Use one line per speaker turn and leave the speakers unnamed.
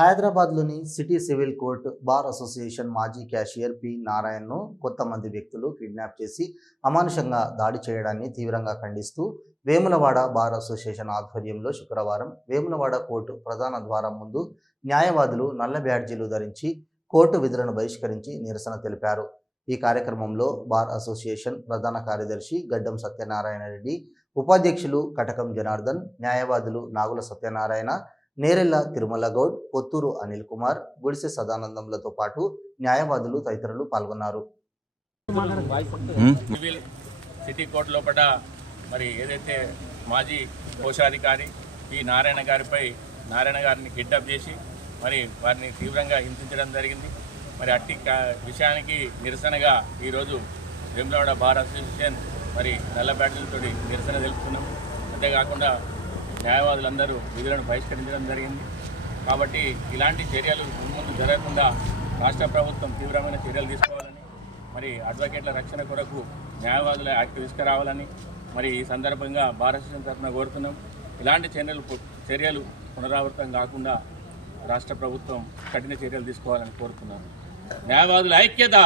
హైదరాబాద్లోని city civil court bar association మాజీ cashier P నారాయణను కొంతమంది వ్యక్తులు కిడ్నాప్ చేసి అమానుషంగా దాడి చేయడాన్ని తీవ్రంగా ఖండిస్తూ వేములవాడ బార్ అసోసియేషన్ ఆధ్వర్యంలో శుక్రవారం వేములవాడ కోర్టు ప్రధాన ద్వారం ముందు న్యాయవాదులు నల్ల బ్యాడ్జీలు ధరించి కోర్టు విధులను బహిష్కరించి నిరసన తెలిపారు. ఈ కార్యక్రమంలో బార్ అసోసియేషన్ ప్రధాన కార్యదర్శి గడ్డం సత్యనారాయణ రెడ్డి ఉపాధ్యక్షులు కటకం జనార్దన్ న్యాయవాదులు నాగుల సత్యనారాయణ నేరెల్ల తిరుమల గౌడ్ కొత్తూరు అనిల్ కుమార్ గుడిసె సదానందంలతో పాటు న్యాయవాదులు తదితరులు పాల్గొన్నారు.
సిటీ కోర్టు లోపల మరి ఏదైతే మాజీ కోశాధికారి పి. నారాయణ గారిపై నారాయణ గారిని కిడ్నాప్ చేసి మరి వారిని తీవ్రంగా హింసించడం జరిగింది. మరి అట్టి విషయానికి నిరసనగా ఈరోజు వేములవాడ బార్ అసోసియేషన్ మరి నల్ల బ్యాటరీలతో నిరసన తెలుపుతున్నాం. అంతేకాకుండా న్యాయవాదులందరూ విధులను బహిష్కరించడం జరిగింది. కాబట్టి ఇలాంటి చర్యలు ముందు జరగకుండా రాష్ట్ర ప్రభుత్వం తీవ్రమైన చర్యలు తీసుకోవాలని మరి అడ్వకేట్ల రక్షణ కొరకు న్యాయవాదుల యాక్ట్ తీసుకురావాలని మరి ఈ సందర్భంగా భారతదేశం తరఫున కోరుతున్నాం. ఇలాంటి చర్యలు చర్యలు పునరావృతం కాకుండా రాష్ట్ర ప్రభుత్వం కఠిన చర్యలు తీసుకోవాలని కోరుతున్నాను. న్యాయవాదుల ఐక్యత!